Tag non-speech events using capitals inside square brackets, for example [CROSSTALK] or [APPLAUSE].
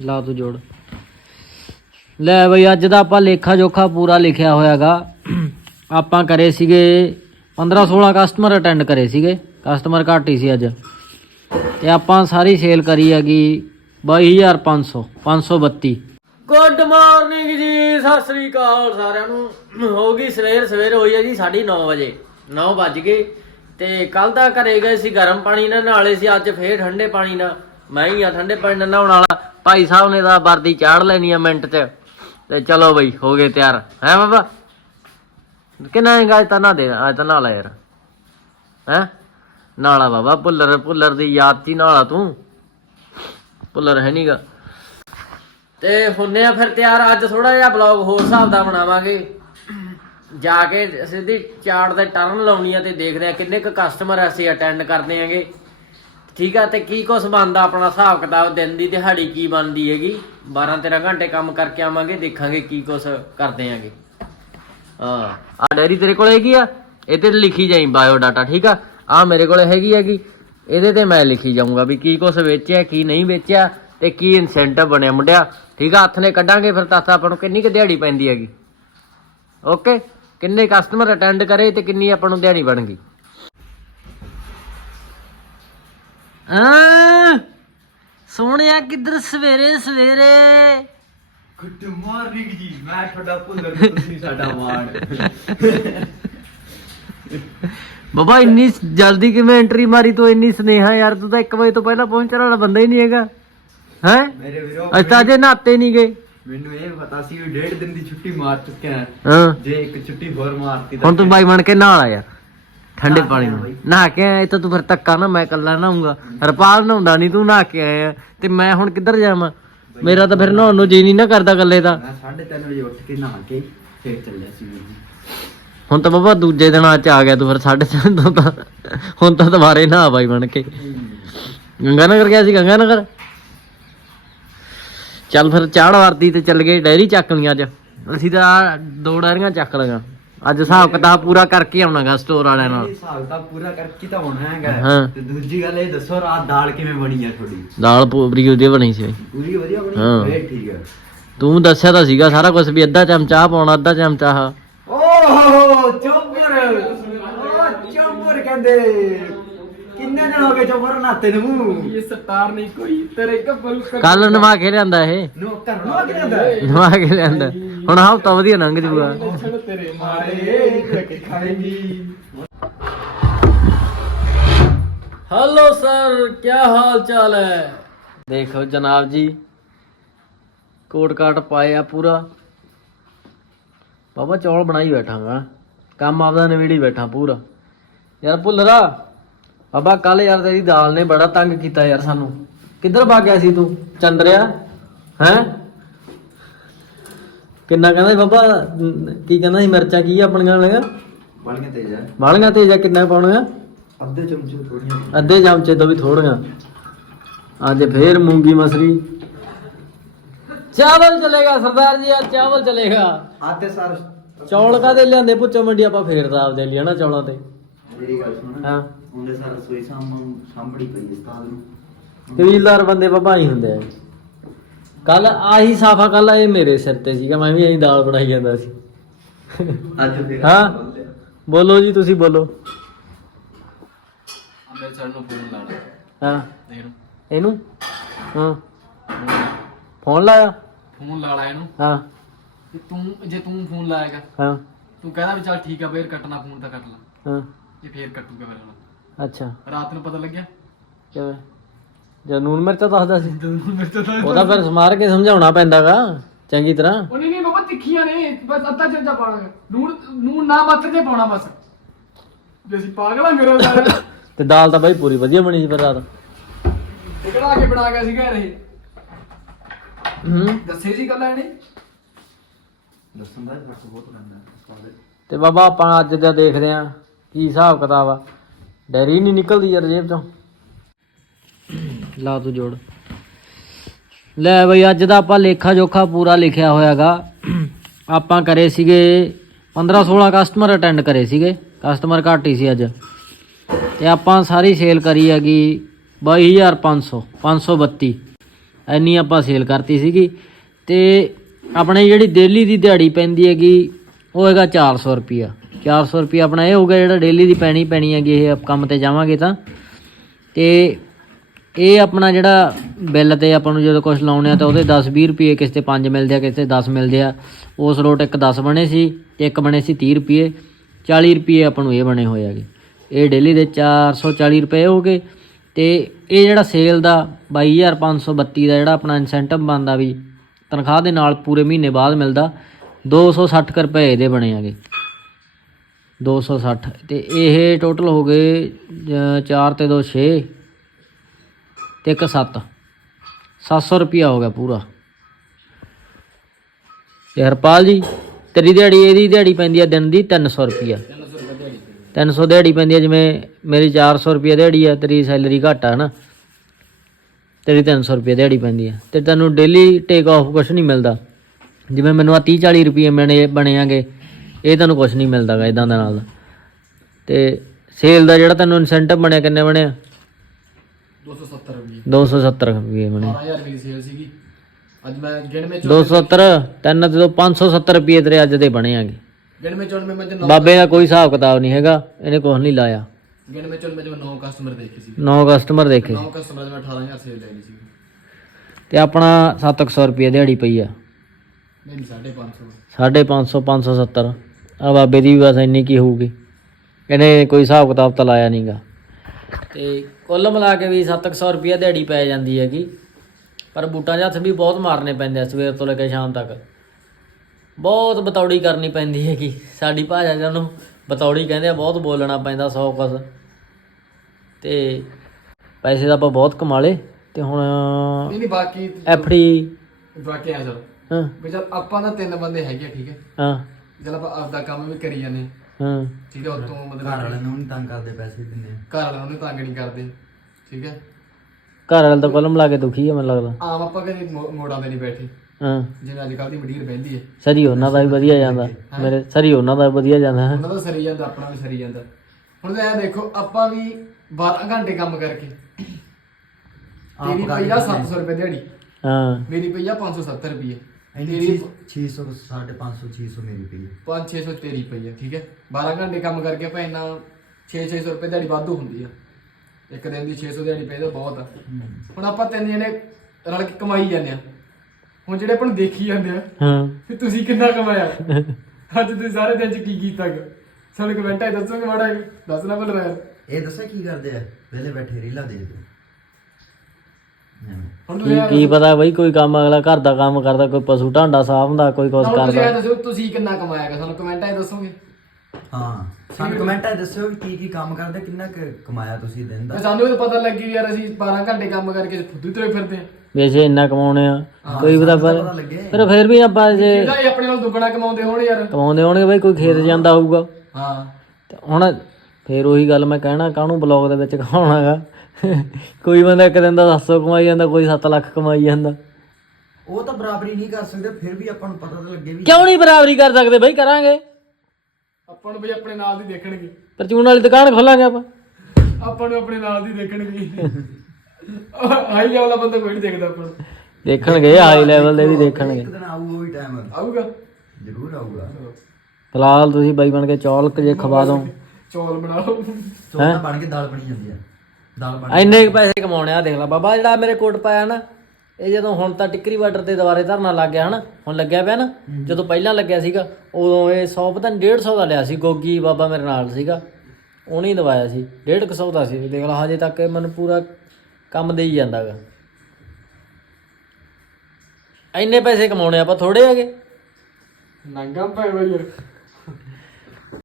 ਲਾ ਤੂੰ ਜੋੜ। ਲੈ ਬਈ, ਅੱਜ ਦਾ ਆਪਾਂ ਲੇਖਾ ਜੋਖਾ ਪੂਰਾ ਲਿਖਿਆ ਹੋਇਆਗਾ। ਆਪਾਂ ਕਰੇ ਸੀਗੇ 15 16 ਕਸਟਮਰ ਅਟੈਂਡ ਕਰੇ ਸੀਗੇ। ਕਸਟਮਰ ਘੱਟ ਹੀ ਸੀ ਅੱਜ। ਤੇ ਆਪਾਂ ਸਾਰੀ ਸੇਲ ਕਰੀ ਹੈਗੀ 22500 532 ਗੁੱਡ ਮਾਰਨਿੰਗ ਜੀ, ਸਤਿ ਸ੍ਰੀ ਅਕਾਲ ਸਾਰਿਆਂ ਨੂੰ। ਹੋ ਗਈ ਸਵੇਰ ਸਵੇਰ ਹੋਈ ਹੈ ਜੀ 9:30 ਵਜੇ। 9 ਵੱਜ ਗਏ। ਤੇ ਕੱਲ ਦਾ ਘਰੇ ਗਏ ਸੀ ਗਰਮ ਪਾਣੀ ਨਾਲ, ਨਾਲੇ ਸੀ ਅੱਜ ਫੇਰ ਠੰਡੇ ਪਾਣੀ ਨਾਲ। ਮੈਂ ਹੀ ਆ, ਠੰਡੇ ਪਾਣੀ ਨਾਲ ਨਹਾਉਣ ਵਾਲਾ। ਭਾਈ ਸਾਹਿਬ ਨੇ ਤਾਂ ਵਰਦੀ ਚਾੜ ਲੈਣੀ ਆ ਮਿੰਟ 'ਚ। ਤੇ ਚਲੋ ਬਈ, ਹੋ ਗਏ ਤਿਆਰ। ਹੈ ਬਾਬਾ? ਕਿੰਨਾ ਹੈਗਾ ਤਾਂ ਨਾ ਦੇ, ਅੱਜ ਤਾਂ ਨਾ ਯਾਰ। ਹੈ? ਨਾਲਾ ਬਾਬਾ, ਭੁੱਲਰ ਭੁੱਲਰ ਦੀ ਯਾਦ 'ਚ ਹੀ ਨਾਲਾ ਤੂੰ। ਭੁੱਲਰ ਹੈ ਨਹੀਂਗਾ ਤੇ ਹੁੰਨੇ ਆ ਫਿਰ ਤਿਆਰ, ਅੱਜ ਥੋੜਾ ਜਿਹਾ ਬਲੌਗ ਹੋਰ ਹਿਸਾਬ ਦਾ ਬਣਾਵਾਂਗੇ। ਜਾ ਕੇ ਸਿੱਧੀ ਚਾਰਟ ਤੇ ਟਰਨ ਲਾਉਣੀ ਆ ਤੇ ਦੇਖਦੇ ਆ ਕਿੰਨੇ ਕੁ ਕਸਟਮਰ ਅਸੀਂ ਅਟੈਂਡ ਕਰਦੇ ਆਂਗੇ ਠੀਕ ਆ, ਤੇ ਕੀ ਕੁਛ ਬਣਦਾ ਆਪਣਾ ਹਿਸਾਬ ਕਿਤਾਬ? ਦਿਨ ਦੀ ਦਿਹਾੜੀ ਕੀ ਬਣਦੀ ਹੈਗੀ? 12 13 ਘੰਟੇ ਕੰਮ ਕਰਕੇ ਆਵਾਂਗੇ, ਦੇਖਾਂਗੇ ਕੀ ਕੁਛ ਕਰਦੇ ਆਂਗੇ। ਹਾਂ ਆ ਡੈਰੀ ਤੇਰੇ ਕੋਲ ਹੈਗੀ ਆ? ਇਹਦੇ ਤੇ ਲਿਖੀ ਜਾਈ ਬਾਇਓ ਡਾਟਾ ਠੀਕ ਆ? ਆ ਮੇਰੇ ਕੋਲ ਹੈਗੀ ਹੈਗੀ। ਇਹਦੇ ਤੇ ਮੈਂ ਲਿਖੀ ਜਾਊਂਗਾ ਵੀ ਕੀ ਕੁਛ ਵੇਚਿਆ, ਕੀ ਨਹੀਂ ਵੇਚਿਆ ਤੇ ਕੀ ਇਨਸੈਂਟਿਵ ਬਣਿਆ ਮੁੰਡਿਆ। ਠੀਕ ਆ, ਹੱਥ ਨੇ ਕੱਢਾਂਗੇ, ਫਿਰ ਤਾਂ ਆਪਾਂ ਨੂੰ ਕਿੰਨੀ ਕੁ ਦਿਹਾੜੀ ਪੈਂਦੀ ਹੈਗੀ। ਓਕੇ ਕਿੰਨੇ ਕਸਟਮਰ ਅਟੈਂਡ ਕਰੇ ਤੇ ਕਿੰਨੀ ਆਪਾਂ ਨੂੰ ਦਿਹਾੜੀ ਬਣ ਗਈ? ਆ ਸੋਹਣਿਆ ਕਿੱਧਰ ਸਵੇਰੇ ਸਵੇਰੇ? ਗੁੱਡ ਮਾਰਨਿੰਗ ਜੀ ਮੈਂ ਤੁਹਾਡਾ ਭੁੱਲਰ ਤੁਸੀਂ ਸਾਡਾ ਮਾਣ। ਬਾਬਾ ਇੰਨੀ ਜਲਦੀ ਕਿਵੇਂ ਐਂਟਰੀ ਮਾਰੀ ਤੂੰ? ਇੰਨੀ ਸਨੇਹਾ ਯਾਰ ਤੂੰ ਤਾਂ 1 ਵਜੇ ਤੋਂ ਪਹਿਲਾਂ ਪਹੁੰਚਣ ਵਾਲਾ ਬੰਦਾ ਹੀ ਨਹੀਂ ਹੈਗਾ। ਹੈ? ਮੇਰੇ ਵੀਰੋ ਅੱਜ ਤਾਂ ਅਜੇ ਨਹਾਤੇ ਨਹੀਂ ਗਏ। ਮੈਨੂੰ ਇਹ ਪਤਾ ਸੀ ਵੀ ਡੇਢ ਦਿਨ ਦੀ ਛੁੱਟੀ ਮਾਰ ਚੁੱਕਿਆ ਹਾਂ। ਹਾਂ। ਜੇ ਇੱਕ ਛੁੱਟੀ ਹੋਰ ਮਾਰਤੀ ਹੁਣ ਤੂੰ ਬਾਈ ਬਣ ਕੇ ਨਹਾ ਆ ਯਾਰ। ਠੰਡੇ ਪਾਣੀ ਨਾਲ। ਨਹਾ ਕੇ ਆਇਆ ਤਾਂ ਤੂੰ ਫਿਰ ਧੱਕਾ ਨਾ ਮੈਂ ਕੱਲਾ ਨਹਾਉਂਗਾ। ਹਰਪਾਲ ਨਹਾਉਂਦਾ ਨਹੀਂ ਤੂੰ ਨਹਾ ਕੇ ਆਇਆ। ਤੇ ਮੈਂ ਹੁਣ ਕਿੱਧਰ ਜਾਵਾਂ? ਮੇਰਾ ਤਾਂ ਫਿਰ ਨਹਾਉਣ ਨੂੰ ਜੀ ਨਹੀਂ ਨਾ ਕਰਦਾ ਕੱਲੇ ਦਾ। ਮੈਂ 3:30 ਵਜੇ ਉੱਠ ਕੇ ਨਹਾ ਕੇ ਫੇਰ ਚੱਲਿਆ ਸੀ ਵੀਰ ਜੀ। ਹੁਣ ਤਾਂ ਬਾਬਾ ਦੂਜੇ ਦਿਨ ਅੱਜ ਆ ਗਿਆ ਤੂੰ ਫਿਰ ਸਾਢੇ ਤਿੰਨ ਤੋਂ ਤਾਂ। ਹੁਣ ਤਾਂ ਦੁਬਾਰੇ ਨਹਾ ਬਾਈ ਬਣ ਕੇ। ਗੰਗਾ ਨਗਰ ਗਿਆ ਸੀ ਗੰਗਾ ਨਗਰ ਚੱਲ ਫਿਰ ਚਾੜ ਵਰਦੀ ਤੇ ਚੱਲ ਗਏ ਡੈਰੀ ਚੱਕ ਲਈਆਂ ਅੱਜ। ਅਸੀਂ ਤਾਂ ਦੋ ਡੈਰੀਆਂ ਚੱਕ ਲਈਆਂ। ਅੱਜ ਹਿਸਾਬ ਕਿਤਾਬ ਪੂਰਾ ਕਰਕੇ ਆਉਣਾਗਾ ਸਟੋਰ ਵਾਲਿਆਂ ਨਾਲ। ਹਿਸਾਬ ਤਾਂ ਪੂਰਾ ਕਰਕੇ ਤਾਂ ਹੋਣਾ ਹੈਗਾ। ਹਾਂ। ਤੇ ਦੂਜੀ ਗੱਲ ਇਹ ਦੱਸੋ ਰਾਤ ਦਾਲ ਕਿਵੇਂ ਬਣੀ ਆ ਤੁਹਾਡੀ? ਦਾਲ ਪੂਰੀ ਉਹਦੀ ਬਣੀ ਸੀ ਪੂਰੀ ਵਧੀਆ ਬਣੀ? ਹਾਂ। ਫੇਰ ਠੀਕ ਹੈ ਤੂੰ ਦੱਸਿਆ ਤਾਂ ਸੀਗਾ ਸਾਰਾ ਕੁਝ ਵੀ ਅੱਧਾ ਚਮਚਾ ਆਹ ਪਾਉਣਾ ਅੱਧਾ ਚਮਚਾ ਆਹ। ਓਹ ਚੋਬਰ ਓ ਚੋਬਰ ਕਹਿੰਦੇ। ਕਿੰਨੇ ਦਿਨ ਹੋ ਗਏ ਚੋਬਰ ਨਾਤੇ ਨੂੰ ਇਹ ਸਤਾਰ ਨਹੀਂ ਕੋਈ ਤੇਰੇ ਕੱਪਲ ਕੱਲ ਨਵਾ ਕੇ ਲਿਆਂਦਾ ਇਹ। ਨੋ ਕਰ ਨੋ ਕਿ ਜਾਂਦਾ ਨਵਾ ਕੇ ਲਿਆਂਦਾ। ਹੁਣ ਹਫਤਾ ਵਧੀਆ ਲੰਘ ਜੂਗਾ। ਹੈਲੋ ਸਰ ਕੀ ਹਾਲ ਚਾਲ ਹੈ? ਦੇਖੋ ਜਨਾਬ ਜੀ ਕੋਟ ਕਾਟ ਪਾਏ ਪੂਰਾ। ਬਾਬਾ ਚੌਲ ਬਣਾਈ ਬੈਠਾਂਗਾ ਕੰਮ ਆਪਦਾ ਨਵੇੜੀ ਬੈਠਾ ਪੂਰਾ। ਯਾਰ ਭੁੱਲਰਾ ਬਾਬਾ ਕੱਲ ਯਾਰ ਤੇਰੀ ਦਾਲ ਨੇ ਬੜਾ ਤੰਗ ਕੀਤਾ ਯਾਰ ਸਾਨੂੰ। ਕਿੱਧਰ ਭੱਗ ਗਿਆ ਸੀ ਤੂੰ? ਚੰਦਰਿਆ ਹੈ? ਕਿੰਨਾ ਕਹਿੰਦਾ ਸੀ ਬਾਬਾ? ਅਮ, ਕੀ ਕਹਿੰਦਾ ਸੀ? ਮਿਰਚਾਂ ਕੀ ਆ ਆਪਣੀਆਂ ਵਾਲੀਆਂ? ਬਣ ਤੇ ਜਾ ਵਾਲੀਆਂ ਤੇਜਾ ਕਿੰਨਾ ਪਾਉਣੀਆਂ? ਅੱਧੇ ਚਮਚੇ ਥੋੜੀਆਂ ਅੱਧੇ ਚਮਚੇ ਤੋਂ ਵੀ ਥੋੜੀਆਂ ਅੱਜ ਫੇਰ ਮੂੰਗੀ ਮਸਰੀ। ਚਾਵਲ ਚਲੇਗਾ ਸਰਦਾਰ ਜੀ ਅੱਜ ਚਾਵਲ ਚਲੇਗਾ। ਆਤੇ ਸਾਰ ਚੌਲ ਕਾਦੇ ਲਿਆਂਦੇ? ਪੁੱਛੋ ਮੰਡੀ ਆਪਾਂ ਫੇਰ ਦਾ ਆਪਦੇ ਲਈ ਹਨਾ ਚੌਲਾਂ ਤੇ। ਮੇਰੀ ਗੱਲ ਸੁਣ। ਹਾਂ। ਉਹਦੇ ਸਾਰ ਰਸੋਈ ਸਾਹਮਣ ਸਾਂਭੜੀ ਪਈ ਉਸਤਾਦ ਨੂੰ। ਕਬੀਲਦਾਰ ਬੰਦੇ ਬਾਬਾ ਹੀ ਹੁੰਦੇ ਆ। ਕੱਲ ਆਹੀ ਸਾਫਾ ਕੱਲ ਇਹ ਮੇਰੇ ਸਿਰ ਤੇ ਸੀਗਾ ਮੈਂ ਵੀ ਐਂ ਦਾਲ ਬਣਾਈ ਜਾਂਦਾ ਸੀ। ਅੱਜ ਫੇਰ ਹਾਂ? ਬੋਲੋ ਜੀ ਤੁਸੀਂ ਬੋਲੋ। ਮੇਰੇ ਸਰ ਨੂੰ ਫੋਨ ਲਾਣਾ ਹਾਂ। ਦੇਖ ਨੂੰ ਇਹਨੂੰ? ਹਾਂ। ਫੋਨ ਲਾਇਆ? ਫੋਨ ਲਾ ਲਾ ਇਹਨੂੰ। ਹਾਂ। ਤੇ ਤੂੰ ਜੇ ਤੂੰ ਫੋਨ ਲਾਏਗਾ ਹਾਂ। ਤੂੰ ਕਹਿੰਦਾ ਵੀ ਚੱਲ ਠੀਕ ਆ ਫੇਰ ਕੱਟਣਾ ਫੋਨ ਤਾਂ ਕੱਟ ਲਾ। ਹਾਂ। ਜੇ ਫੇਰ ਕੱਟੂਗਾ ਫਿਰ ਹੁਣ। ਅੱਛਾ। ਰਾਤ ਨੂੰ ਪਤਾ ਲੱਗਿਆ? ਕਿਵੇਂ? ਜੇ ਨੂਨ ਮਿਰਚਾਂ ਦੱਸਦਾ ਸੀ। ਮੇਰੇ ਤਾਂ ਉਹਦਾ ਫਿਰ ਸਮਾਰ ਕੇ ਸਮਝਾਉਣਾ ਪੈਂਦਾਗਾ ਚੰਗੀ ਤਰ੍ਹਾਂ। ਉਹ ਨਹੀਂ ਨਹੀਂ ਬਾਬਾ ਤਿੱਖੀਆਂ ਨੇ ਬਸ ਅੱਧਾ ਚਮਚਾ ਪਾਉਣਾ ਨੂਣ ਨਾ ਮਾਤਰ ਜੇ ਪਾਉਣਾ ਬਸ। ਜੇ ਅਸੀਂ ਪਾਗਲ ਆ ਮੇਰੇ ਨਾਲ [LAUGHS] ਤੇ ਦਾਲ ਤਾਂ ਬਾਈ ਪੂਰੀ ਵਧੀਆ ਬਣੀ ਸੀ ਫਿਰ ਰਾਤ। ਟਿਕੜਾ ਕੇ ਬਣਾ ਗਿਆ ਸੀਗਾ ਇਹ? ਹੂੰ। ਦੱਸੇ ਸੀ ਗੱਲਾਂ ਇਹਨੇ? ਦੱਸਣ ਦਾ ਫ਼ਰਕ ਬਹੁਤ ਪੈਂਦਾ ਤੇ। ਬਾਬਾ ਆਪਾਂ ਅੱਜ ਦਾ ਦੇਖਦੇ ਆਂ ਕੀ ਹਿਸਾਬ ਕਿਤਾਬ ਆ। ਡੈਰੀ ਨਹੀਂ ਨਿਕਲਦੀ ਯਾਰ ਜੇਬ ਚੋਂ। ਲਾ ਤੂੰ ਜੋੜ। ਲੈ ਬਈ, ਅੱਜ ਦਾ ਆਪਾਂ ਲੇਖਾ ਜੋਖਾ ਪੂਰਾ ਲਿਖਿਆ ਹੋਇਆਗਾ। ਆਪਾਂ ਕਰੇ ਸੀਗੇ 15 16 ਕਸਟਮਰ ਅਟੈਂਡ ਕਰੇ ਸੀਗੇ। ਕਸਟਮਰ ਘੱਟ ਹੀ ਸੀ ਅੱਜ। ਤੇ ਆਪਾਂ ਸਾਰੀ ਸੇਲ ਕਰੀ ਹੈਗੀ 22500 532 ਇੰਨੀ ਆਪਾਂ ਸੇਲ ਕਰਤੀ ਸੀਗੀ। ਤੇ ਆਪਣੇ ਜਿਹੜੀ ਡੇਲੀ ਦੀ ਦਿਹਾੜੀ ਪੈਂਦੀ ਹੈਗੀ, ਉਹ ਹੈਗਾ 400 ਰੁਪਿਆ 400 ਰੁਪਿਆ ਆਪਣਾ ਇਹ ਹੋਊਗਾ ਜਿਹੜਾ ਡੇਲੀ ਦੀ ਪੈਣੀ ਪੈਣੀ ਹੈਗੀ, ਇਹ ਕੰਮ ਤੇ ਜਾਵਾਂਗੇ ਤਾਂ। ਤੇ ਇਹ ਆਪਣਾ ਜਿਹੜਾ ਬਿੱਲ ਤੇ ਆਪਾਂ ਨੂੰ ਜਦੋਂ ਕੁਝ ਲਾਉਣੇ ਆ ਤਾਂ ਉਹਦੇ 10 20 ਰੁਪਏ ਕਿਸੇ ਤੇ 5 ਮਿਲਦੇ ਆ, ਕਿਸ ਤੇ 10 ਮਿਲਦੇ ਆ। ਉਸ ਰੋਟ ਇੱਕ 10 ਬਣੇ ਸੀ ਤੇ ਇੱਕ ਬਣੇ ਸੀ 30 ਰੁਪਏ 40 ਰੁਪਏ ਆਪਾਂ ਨੂੰ ਇਹ ਬਣੇ ਹੋਏ ਹੈਗੇ। ਇਹ ਡੇਲੀ ਦੇ 440 ਰੁਪਏ ਹੋ ਗਏ ਤੇ ਇਹ ਜਿਹੜਾ ਸੇਲ ਦਾ 22532 ਦਾ ਜਿਹੜਾ ਆਪਣਾ ਇਨਸੈਂਟਿਵ ਬਣਦਾ ਵੀ ਤਨਖਾਹ ਦੇ ਨਾਲ ਪੂਰੇ ਮਹੀਨੇ ਬਾਅਦ ਮਿਲਦਾ 260 ਕੁ ਰੁਪਏ ਇਹਦੇ ਬਣੇ ਹੈਗੇ। 260 ਤੇ ਇਹ ਟੋਟਲ ਹੋ ਗਏ 4 ਤੇ 2 6 ਤੇ ਇੱਕ 7 700 ਰੁਪਿਆ ਹੋ ਗਿਆ ਪੂਰਾ। ਤੇ ਹਰਪਾਲ ਜੀ, ਤੇਰੀ ਦਿਹਾੜੀ, ਇਹਦੀ ਦਿਹਾੜੀ ਪੈਂਦੀ ਆ ਦਿਨ ਦੀ 300 ਰੁਪਿਆ 300 ਦਿਹਾੜੀ ਪੈਂਦੀ ਆ, ਜਿਵੇਂ ਮੇਰੀ 400 ਰੁਪਿਆ ਦਿਹਾੜੀ ਆ, ਤੇਰੀ ਸੈਲਰੀ ਘੱਟ ਆ ਨਾ। ਤੇਰੀ 300 ਰੁਪਿਆ ਦਿਹਾੜੀ ਪੈਂਦੀ ਆ। ਤੇ ਤੈਨੂੰ ਡੇਲੀ ਟੇਕ ਆਫ ਕੁਝ ਨਹੀਂ ਮਿਲਦਾ। ਜਿਵੇਂ ਮੈਨੂੰ ਆ 30 40 ਰੁਪਏ ਬਣੇ ਬਣੇਆਂਗੇ ਇਹ ਤੈਨੂੰ ਕੁਝ ਨਹੀਂ ਮਿਲਦਾਗਾ ਇਦਾਂ ਦੇ ਨਾਲ। ਤੇ ਸੇਲ ਦਾ ਜਿਹੜਾ ਤੈਨੂੰ ਇਨਸੈਂਟਿਵ ਬਣਿਆ, ਕਿੰਨੇ ਬਣਿਆ 270 ਰੁਪਏ। 270 ਰੁਪਏ ਬਣੇ 12000 ਰੁਪਏ ਦੀ ਸੇਲ ਸੀਗੀ। ਅੱਜ ਮੈਂ ਗਿਣਵੇਂ 270 ਤਿੰਨ ਤੇ ਦੋ 570 ਰੁਪਏ ਤੇਰੇ ਅੱਜ ਦੇ ਬਣੇ ਆਗੇ ਗਿਣਵੇਂ ਮੈਂ ਬਾਬੇ ਦਾ ਕੋਈ ਹਿਸਾਬ ਕਿਤਾਬ ਨਹੀਂ ਹੈਗਾ ਇਹਨੇ ਕੁਝ ਨਹੀਂ ਲਾਇਆ। ਗਿਣਵੇਂ ਚੋਣ ਮੈਂ ਜਿਵੇਂ 9 ਕਸਟਮਰ ਦੇਖੇ ਸੀ 9 ਕਸਟਮਰ ਦੇਖੇ। 9 ਕਸਟਮਰ ਦੇ ਮੈਂ 18000 ਸੇਲ ਲੈ ਲਈ ਸੀ ਤੇ ਆਪਣਾ 700 ਰੁਪਏ ਦਿਹਾੜੀ ਪਈ ਆ। ਨਹੀਂ 550 550 570 ਆ ਬਾਬੇ ਦੀ ਵੀ ਬਸ ਇੰਨੀ ਕੀ ਹੋਊਗੀ। ਇਹਨੇ ਕੋਈ ਹਿਸਾਬ ਕਿਤਾਬ ਤਾਂ ਲਾਇਆ ਨਹੀਂਗਾ ਤੇ ਕੁੱਲ ਮਿਲਾ ਕੇ ਵੀ 700 ਰੁਪਏ ਦਿਹਾੜੀ ਪੈ ਜਾਂਦੀ ਹੈਗੀ। ਪਰ ਬੂਟਾਂ 'ਚ ਹੱਥ ਵੀ ਬਹੁਤ ਮਾਰਨੇ ਪੈਂਦੇ ਆ ਸਵੇਰ ਤੋਂ ਲੈ ਕੇ ਸ਼ਾਮ ਤੱਕ। ਬਹੁਤ ਬਤੌੜੀ ਕਰਨੀ ਪੈਂਦੀ ਹੈਗੀ। ਸਾਡੀ ਭਾਸ਼ਾ 'ਚ ਉਹਨੂੰ ਬਤੌੜੀ ਕਹਿੰਦੇ ਆ ਬਹੁਤ ਬੋਲਣਾ ਪੈਂਦਾ ਸੌ ਕੁਸ। ਤੇ ਪੈਸੇ ਤਾਂ ਆਪਾਂ ਬਹੁਤ ਕਮਾ ਲਏ। ਤੇ ਹੁਣ ਨਹੀਂ ਨਹੀਂ ਬਾਕੀ ਐਫਡੀ ਬਾਕੀ ਆ ਸਰ ਹਾਂ। ਵੀ ਜਦ ਆਪਾਂ ਦਾ ਤਿੰਨ ਬੰਦੇ ਹੈਗੇ ਆ, ਠੀਕ ਹੈ। ਹਾਂ। ਜਦ ਆਪਾਂ ਆਪਦਾ ਕੰਮ ਵੀ ਕਰੀ ਜਾਂਦੇ ਹਾਂ। ਠੀਕ ਹੈ ਉਤੋਂ ਮਤਲਬ ਘਰ ਵਾਲਿਆਂ ਨੂੰ ਨਹੀਂ ਤੰਗ ਕਰਦੇ ਪੈਸੇ ਦਿੰਦੇ ਘਰ ਵਾਲਿਆਂ ਨੂੰ ਤੰਗ ਨਹੀਂ ਕਰਦੇ ਠੀਕ ਹੈ। ਘਰ ਵਾਲੇ ਤਾਂ ਕੁੱਲ ਮਿਲਾ ਕੇ ਦੁਖੀ ਆ ਮੈਨੂੰ ਲੱਗਦਾ। ਆਮ ਆਪਾਂ ਕਦੇ ਮੋ- ਮੋੜਾਂ ਤੇ ਨਹੀਂ ਬੈਠੇ। ਹਾਂ। ਜਿਵੇਂ ਅੱਜ ਕੱਲ ਦੀ ਮਡੀਰ ਬਹਿੰਦੀ ਹੈ। ਸਰੀ ਉਹਨਾਂ ਦਾ ਵੀ ਵਧੀਆ ਜਾਂਦਾ। ਮੇਰੇ ਸਰੀ ਉਹਨਾਂ ਦਾ ਵੀ ਵਧੀਆ ਜਾਂਦਾ। ਹੈ ਉਹਨਾਂ ਦਾ ਸਰੀ ਜਾਂਦਾ ਆਪਣਾ ਵੀ ਸਰੀ ਜਾਂਦਾ। ਹੁਣ ਤਾਂ ਇਹ ਦੇਖੋ ਆਪਾਂ ਵੀ 12 ਘੰਟੇ ਕੰਮ ਕਰਕੇ ਤੇਰੀ ਪਈ ਆ 700 ਰੁਪਏ ਦਿਹਾੜੀ। ਹਾਂ। ਮੇਰੀ ਪਈ ਆ 570 ਰੁਪਏ। ਇੰਨੀ ਤੇਰੀ 600 550 600 ਮੇਰੀ ਪਈ। 5-600 ਤੇਰੀ ਪਈ ਆ ਠੀਕ ਹੈ? 12 ਘੰਟੇ ਕੰਮ ਕਰਕੇ ਆਪਾਂ ਇੰਨਾ 6-600 ਰੁਪਏ ਦਿਹਾੜੀ ਵਾਧੂ ਹੁੰਦੀ ਆ। ਇੱਕ ਦਿਨ ਦੀ 600 ਦਿਹਾੜੀ ਪਈ ਤਾਂ ਬਹੁਤ ਆ। ਹੁਣ ਆਪਾਂ ਤਿੰਨ ਜਣੇ ਰਲ ਕੇ ਕਮਾਈ ਜਾਂਦੇ ਆ। ਹੁਣ ਜਿਹੜੇ ਆਪਾਂ ਨੂੰ ਦੇਖੀ ਜਾਂਦੇ ਆ ਹਾਂ। ਕਿ ਤੁਸੀਂ ਕਿੰਨਾ ਕਮਾਇਆ? ਅੱਜ ਤੁਸੀਂ ਸਾਰੇ ਦਿਨ ਚ ਕੀ ਕੀਤਾ ਗਾ? ਸਾਨੂੰ ਕਮੈਂਟਾਂ 'ਚ ਦੱਸੋਗੇ ਮਾੜਾ ਜਿਹਾ? ਦੱਸਣਾ ਭੁੱਲ ਰਿਹਾ। ਇਹ ਦੱਸਾਂ ਕੀ ਕਰਦੇ ਆ? ਵੇਲੇ ਬੈਠੇ ਰੀਲਾ ਦੇਖਦੇ। ਹੁਣ ਕੀ ਤੁਸੀਂ ਕੀ ਪਤਾ ਬਈ ਕੋਈ ਕੰਮ ਅਗਲਾ ਘਰ ਦਾ ਕੰਮ ਕਰਦਾ ਕੋਈ ਪਸ਼ੂ ਢਾਂਡਾ ਸਾਂਭਦਾ ਕੋਈ ਕੁਛ ਹੁਣ ਤੁਸੀਂ ਇਹ ਕਰਦਾ ਦੱਸੋ ਤੁਸੀਂ ਕਿੰਨਾ ਕਮਾਇਆਗਾ ਸਾਨੂੰ ਕਮੈਂਟਾਂ 'ਚ ਦੱਸੋਗੇ। ਹਾਂ ਸਾਨੂੰ ਕਮੈਂਟਾਂ 'ਚ ਦੱਸਿਓ ਵੀ ਕੀ ਕੀ ਕੰਮ ਕਰਦੇ ਕਿੰਨਾ ਕੁ ਕਮਾਇਆ ਤੁਸੀਂ ਦਿਨ ਤੇ ਦਾ ਸਾਨੂੰ ਵੀ ਤਾਂ ਪਤਾ ਲੱਗੀ ਵੀ ਯਾਰ ਅਸੀਂ 12 ਘੰਟੇ ਕੰਮ ਕਰਕੇ ਫੁੱਦੂ ਤੇ ਫਿਰਦੇ ਆ ਵੈਸੇ ਇੰਨਾ ਕਮਾਉਣੇ ਆ ਕੋਈ ਪਤਾ ਪਤਾ ਪਰ ਲੱਗੇ। ਪਰ ਫਿਰ ਵੀ ਆਪਾਂ ਜੇ ਇਹਦਾ ਇਹ ਆਪਣੇ ਨਾਲ ਦੁੱਗਣਾ ਕਮਾਉਂਦੇ ਹੋਣ ਯਾਰ। ਕਮਾਉਂਦੇ ਹੋਣਗੇ ਬਈ ਕੋਈ ਖੇਤ ਜਾਂਦਾ ਹੋਊਗਾ। ਹਾਂ। ਤੇ ਹੁਣ ਫੇਰ ਉਹੀ ਗੱਲ ਮੈਂ ਕਹਿਣਾ ਕਾਹਨੂੰ ਬਲੌਗ ਦੇ ਵਿੱਚ ਕਹਾਉਣਾਗਾ [LAUGHS] ਕੋਈ ਬੰਦਾ ਇੱਕ ਦਿਨ ਦਾ 700 ਕਮਾਈ ਜਾਂਦਾ ਕੋਈ 7 ਲੱਖ ਕਮਾਈ ਜਾਂਦਾ। ਉਹ ਤਾਂ ਬਰਾਬਰੀ ਨਹੀਂ ਕਰ ਸਕਦੇ ਫਿਰ ਵੀ ਆਪਾਂ ਨੂੰ ਪਤਾ ਤਾਂ ਲੱਗੇ ਵੀ ਕਿਉਂ ਨਹੀਂ ਬਰਾਬਰੀ ਕਰ ਸਕਦੇ ਬਈ ਕਰਾਂਗੇ। ਆਪਾਂ ਨੂੰ ਬਈ ਆਪਣੇ ਨਾਲ ਦੀ ਦੇਖਣਗੇ। ਪਰਚੂਨ ਵਾਲੀ ਦੁਕਾਨ ਖੋਲਾਂਗੇ ਆਪਾਂ। ਆਪਾਂ ਨੂੰ ਆਪਣੇ ਨਾਲ ਦੀ ਦੇਖਣਗੇ। ਹਾਈ ਲੈਵਲ ਦਾ ਬੰਦਾ ਕੋਈ ਨਹੀਂ ਦੇਖਦਾ ਆਪਾਂ ਨੂੰ। ਦੇਖਣਗੇ ਹਾਈ ਲੈਵਲ ਦੇ ਵੀ ਦੇਖਣਗੇ। ਇੱਕ ਦਿਨ ਆਊਗਾ ਉਹ ਹੀ ਟਾਈਮ ਆਊਗਾ। ਜ਼ਰੂਰ ਆਊਗਾ। ਫਿਲਹਾਲ ਤੁਸੀਂ ਬਾਈ ਬਣ ਕੇ ਚੌਲ ਕੁ ਜੇ ਖਵਾ ਦੋ। ਚੌਲ ਬਣਾ ਲਓ। ਚੋਲਾ ਬਣ ਕੇ ਦਾਲ ਬਣੀ ਜਾਂਦੀ ਆ। ਦਾਲ ਬਣ ਇੰਨੇ ਕੁ ਪੈਸੇ ਕਮਾਉਣੇ ਆ ਦੇਖ ਲੈ ਬਾਬਾ ਜਿਹੜਾ ਮੇਰੇ ਕੋਟ ਪਾਇਆ ਨਾ ਇਹ ਜਦੋਂ ਹੁਣ ਤਾਂ ਟਿੱਕਰੀ ਬਾਰਡਰ ਤੇ ਦੁਬਾਰੇ ਧਰਨਾ ਲੱਗ ਗਿਆ ਹਨਾ ਹੁਣ ਲੱਗਿਆ ਪਿਆ ਨਾ ਜਦੋਂ ਪਹਿਲਾਂ ਲੱਗਿਆ ਸੀਗਾ ਉਦੋਂ ਇਹ 100 ਪਤਾ ਨਹੀਂ 150 ਦਾ ਲਿਆ ਸੀ ਗੋਗੀ ਬਾਬਾ ਮੇਰੇ ਨਾਲ ਸੀਗਾ ਉਹਨੇ ਹੀ ਦਵਾਇਆ ਸੀ 150 ਦਾ ਸੀ ਦੇਖ ਲਾ ਹਜੇ ਤੱਕ ਇਹ ਮੈਨੂੰ ਪੂਰਾ ਕੰਮ ਦੇਈ ਜਾਂਦਾਗਾ ਇੰਨੇ ਪੈਸੇ ਕਮਾਉਣੇ ਆਪਾਂ ਥੋੜੇ ਹੈਗੇ। ਨੰਗਾ ਪੈ ਬਈ